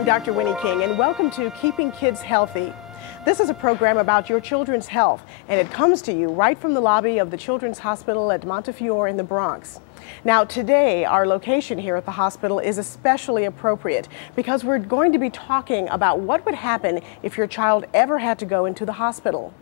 I'm Dr. Winnie King, and welcome to Keeping Kids Healthy. This is a program about your children's health, and it comes to you right from the lobby of the Children's Hospital at Montefiore in the Bronx. Now today, our location here at the hospital is especially appropriate because we're going to be talking about what would happen if your child ever had to go into the hospital.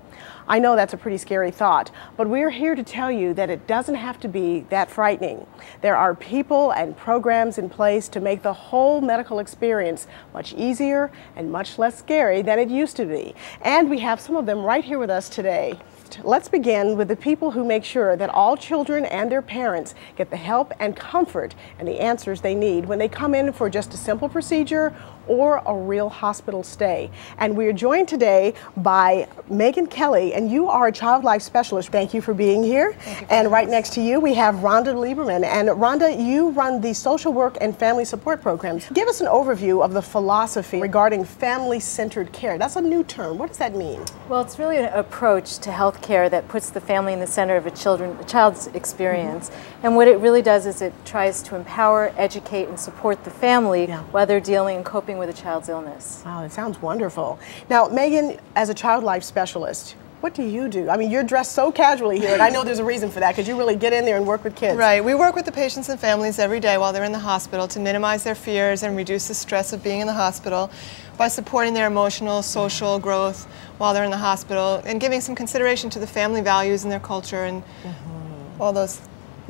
I know that's a pretty scary thought, but we're here to tell you that it doesn't have to be that frightening. There are people and programs in place to make the whole medical experience much easier and much less scary than it used to be. And we have some of them right here with us today. Let's begin with the people who make sure that all children and their parents get the help and comfort and the answers they need when they come in for just a simple procedure or a real hospital stay. And we are joined today by Meghan Kelly, and you are a child life specialist. Thank you for being here. Thank you. And right next to you, we have Rhonda Lieberman. And Rhonda, you run the social work and family support programs. Give us an overview of the philosophy regarding family-centered care. That's a new term. What does that mean? Well, it's really an approach to health care that puts the family in the center of a child's experience. And what it really does is it tries to empower, educate, and support the family while they're dealing and coping with a child's illness. Wow, it sounds wonderful. Now, Meghan, as a child life specialist, what do you do? I mean, you're dressed so casually here, and I know there's a reason for that, because you really get in there and work with kids. Right. We work with the patients and families every day while they're in the hospital to minimize their fears and reduce the stress of being in the hospital by supporting their emotional, social growth while they're in the hospital and giving some consideration to the family values and their culture and all those.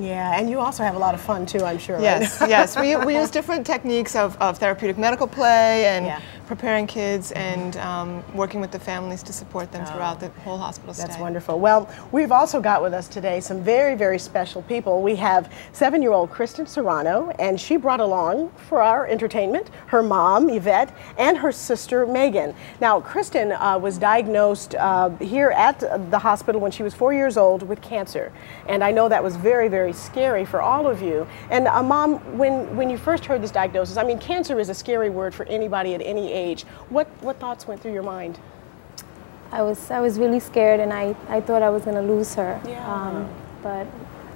Yeah, and you also have a lot of fun too, I'm sure. Yes, right? yes. We use different techniques of therapeutic medical play and preparing kids and working with the families to support them throughout the whole hospital stay. That's wonderful. Well, we've also got with us today some very, very special people. We have 7-year-old Kristen Serrano, and she brought along for our entertainment her mom, Yvette, and her sister, Meghan. Now, Kristen was diagnosed here at the hospital when she was 4 years old with cancer. And I know that was very, very scary for all of you. And Mom, when you first heard this diagnosis, I mean, cancer is a scary word for anybody at any age. What thoughts went through your mind? I was really scared, and I thought I was going to lose her. Yeah. But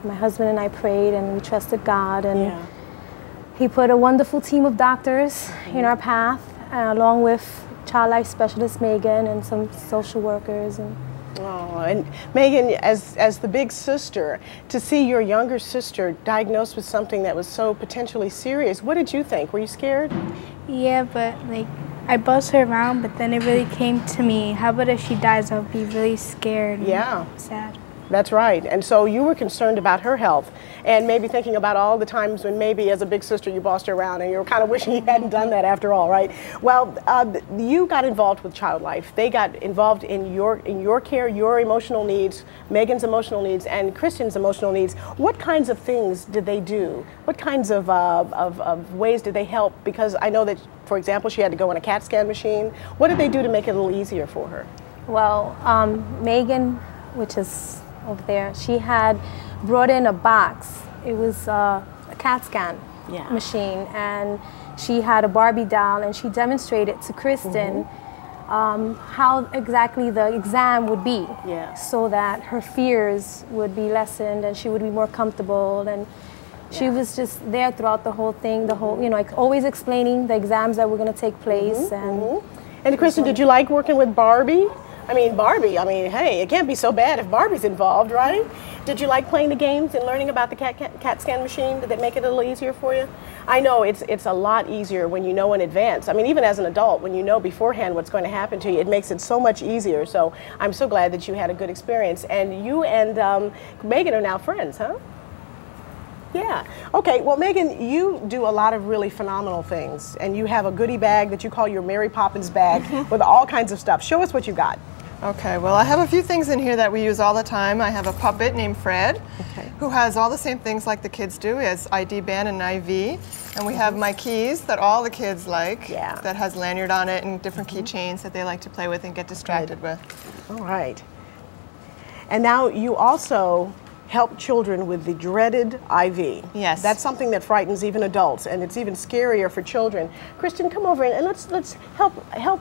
my husband and I prayed, and we trusted God, and He put a wonderful team of doctors in our path, along with child life specialist Meghan and some social workers. Oh, and Meghan, as the big sister, to see your younger sister diagnosed with something that was so potentially serious, what did you think? Were you scared? Yeah, but like I buzzed her around, but then it really came to me, how about if she dies? I'll be really scared and sad. That's right. And so you were concerned about her health and maybe thinking about all the times when maybe as a big sister you bossed her around and you were kind of wishing you hadn't done that after all, right? Well, you got involved with Child Life. They got involved in your care, your emotional needs, Meghan's emotional needs, and Kristen's emotional needs. What kinds of things did they do? What kinds of ways did they help? Because I know that, for example, she had to go on a CAT scan machine. What did they do to make it a little easier for her? Well, Meghan, which is over there, she had brought in a box. It was a CAT scan machine, and she had a Barbie doll, and she demonstrated to Kristen how exactly the exam would be, so that her fears would be lessened and she would be more comfortable. And she was just there throughout the whole thing, like always explaining the exams that were going to take place. And Kristen, did you like working with Barbie? I mean, Barbie, hey, it can't be so bad if Barbie's involved, right? Did you like playing the games and learning about the CAT scan machine? Did that make it a little easier for you? I know it's a lot easier when you know in advance. I mean, even as an adult, when you know beforehand what's going to happen to you, it makes it so much easier. So I'm so glad that you had a good experience. And you and Meghan are now friends, huh? Yeah. Okay, well, Meghan, you do a lot of really phenomenal things, and you have a goodie bag that you call your Mary Poppins bag with all kinds of stuff. Show us what you got. Okay, well, I have a few things in here that we use all the time. I have a puppet named Fred, who has all the same things like the kids do. He has ID band and IV. And we have my keys that all the kids like, that has lanyard on it and different keychains that they like to play with and get distracted with. All right. And now you also help children with the dreaded IV. Yes. That's something that frightens even adults, and it's even scarier for children. Kristen, come over and let's help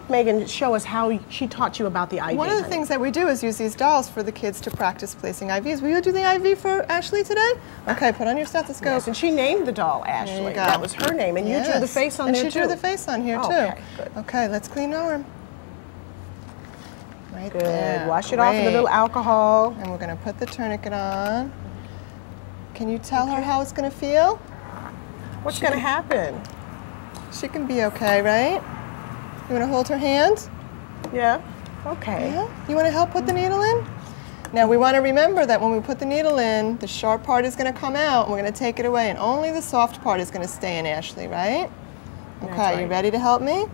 Meghan show us how she taught you about the IV. One of the things that we do is use these dolls for the kids to practice placing IVs. Will you do the IV for Ashley today? Okay, put on your stethoscope. Yes, and she named the doll Ashley. There you go. That was her name, and you drew the face on there too. And she drew the face on here too. Okay, good. Okay, let's clean our arm. Right Good. there. Wash it off with a little alcohol. And we're going to put the tourniquet on. Can you tell her how it's going to feel? What's going to happen? She can be okay, right? You want to hold her hand? Yeah. Okay. Yeah. You want to help put the needle in? Now we want to remember that when we put the needle in, the sharp part is going to come out, and we're going to take it away, and only the soft part is going to stay in, Ashley, right? Okay, right. You ready to help me?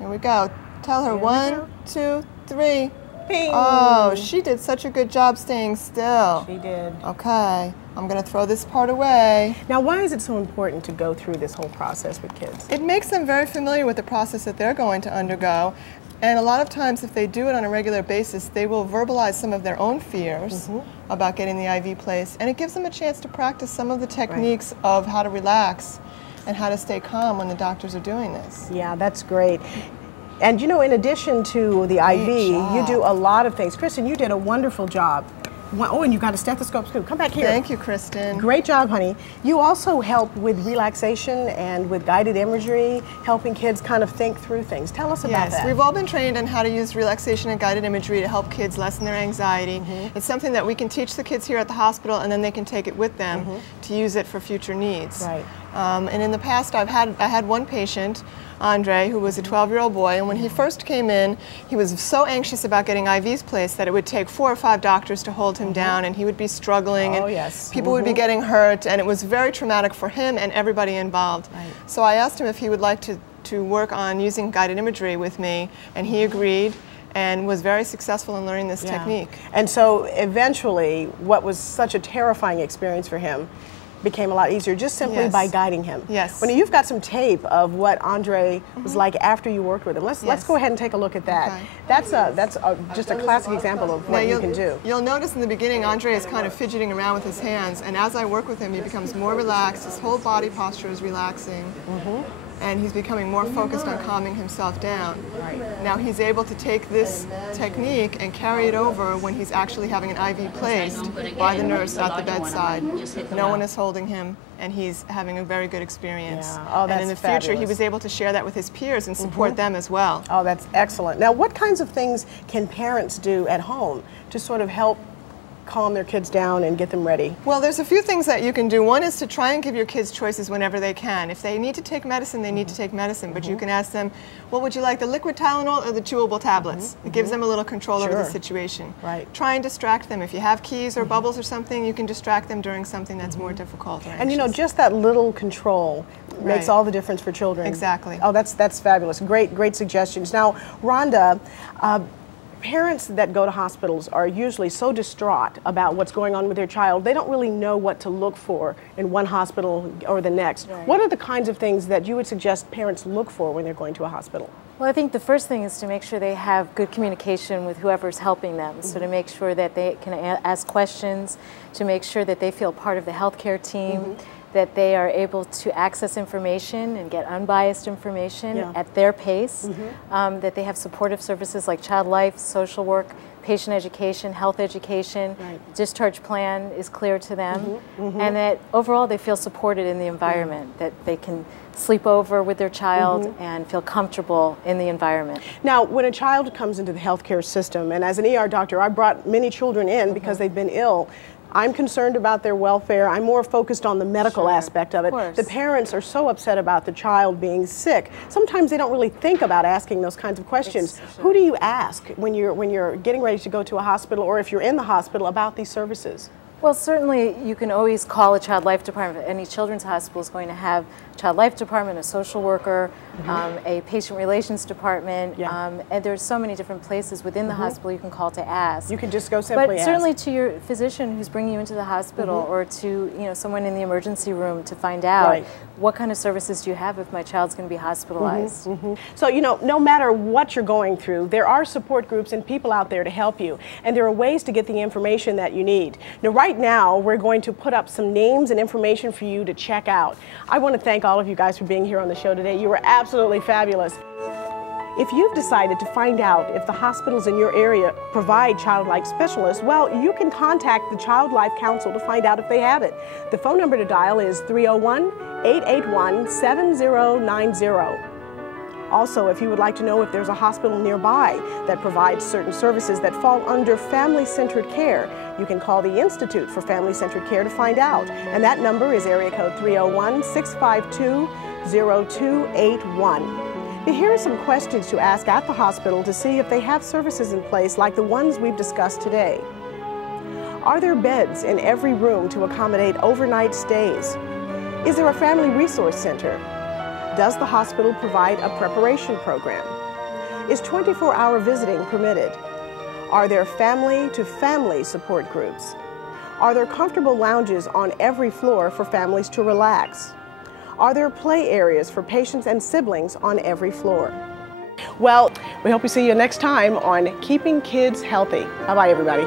Here we go. Tell her 1, 2, 3. Bing. Oh, she did such a good job staying still. She did. Okay, I'm going to throw this part away. Now, why is it so important to go through this whole process with kids? It makes them very familiar with the process that they're going to undergo. And a lot of times, if they do it on a regular basis, they will verbalize some of their own fears about getting the IV placed. And it gives them a chance to practice some of the techniques of how to relax and how to stay calm when the doctors are doing this. Yeah, that's great. And you know, in addition to the IV, you do a lot of things. Kristen, you did a wonderful job. Oh, and you got a stethoscope too. Come back here. Thank you, Kristen. Great job, honey. You also help with relaxation and with guided imagery, helping kids kind of think through things. Tell us about that. Yes, we've all been trained on how to use relaxation and guided imagery to help kids lessen their anxiety. It's something that we can teach the kids here at the hospital, and then they can take it with them to use it for future needs. Right. And in the past, I had one patient, Andre, who was a 12-year-old boy, and when he first came in, he was so anxious about getting IVs placed that it would take 4 or 5 doctors to hold him down, and he would be struggling, and people would be getting hurt, and it was very traumatic for him and everybody involved. Right. So I asked him if he would like to work on using guided imagery with me, and he agreed and was very successful in learning this technique. And so eventually, what was such a terrifying experience for him became a lot easier just simply by guiding him. Yes. When you've got some tape of what Andre was like after you worked with him. Let's go ahead and take a look at that. Okay. That's just a classic example of what you can do. You'll notice in the beginning Andre is kind of fidgeting around with his hands, and as I work with him he becomes more relaxed, his whole body posture is relaxing. And he's becoming more focused on calming himself down. Right. Now he's able to take this technique and carry it over when he's actually having an IV placed by the nurse at the bedside. No one is holding him, and he's having a very good experience. Yeah. Oh, that's and in the future, he was able to share that with his peers and support them as well. Oh, that's excellent. Now, what kinds of things can parents do at home to sort of help calm their kids down and get them ready? Well, there's a few things that you can do. One is to try and give your kids choices whenever they can. If they need to take medicine, they need to take medicine, but you can ask them, what would you like, the liquid Tylenol or the chewable tablets? It gives them a little control over the situation. Right. Try and distract them. If you have keys or bubbles or something, you can distract them during something that's more difficult or anxious. And you know, just that little control makes all the difference for children. Exactly. Oh, that's fabulous. Great suggestions. Now, Rhonda, parents that go to hospitals are usually so distraught about what's going on with their child, they don't really know what to look for in one hospital or the next. Right. What are the kinds of things that you would suggest parents look for when they're going to a hospital? Well, I think the first thing is to make sure they have good communication with whoever's helping them. So to make sure that they can ask questions, to make sure that they feel part of the healthcare team, that they are able to access information and get unbiased information at their pace, that they have supportive services like child life, social work, patient education, health education, discharge plan is clear to them, and that overall they feel supported in the environment, that they can sleep over with their child and feel comfortable in the environment. Now, when a child comes into the healthcare system, and as an ER doctor, I brought many children in because they've been ill, I'm concerned about their welfare. I'm more focused on the medical aspect of it. The parents are so upset about the child being sick. Sometimes they don't really think about asking those kinds of questions. Who do you ask when you're getting ready to go to a hospital, or if you're in the hospital, about these services? Well, certainly you can always call a child life department. Any children's hospital is going to have a child life department, a social worker, a patient relations department, and there's so many different places within the hospital you can call to ask. You can just go simply But ask. certainly to your physician who's bringing you into the hospital, or to someone in the emergency room to find out what kind of services do you have if my child's going to be hospitalized. So, no matter what you're going through, there are support groups and people out there to help you, and there are ways to get the information that you need. Now, right now, we're going to put up some names and information for you to check out. I want to thank all of you guys for being here on the show today. You were absolutely fabulous. If you've decided to find out if the hospitals in your area provide child life specialists, well, you can contact the Child Life Council to find out if they have it. The phone number to dial is 301-881-7090. Also, if you would like to know if there's a hospital nearby that provides certain services that fall under family-centered care, you can call the Institute for Family-Centered Care to find out. And that number is area code 301-652-0281. Now, here are some questions to ask at the hospital to see if they have services in place like the ones we've discussed today. Are there beds in every room to accommodate overnight stays? Is there a family resource center? Does the hospital provide a preparation program? Is 24-hour visiting permitted? Are there family-to-family support groups? Are there comfortable lounges on every floor for families to relax? Are there play areas for patients and siblings on every floor? Well, we hope we see you next time on Keeping Kids Healthy. Bye-bye, everybody.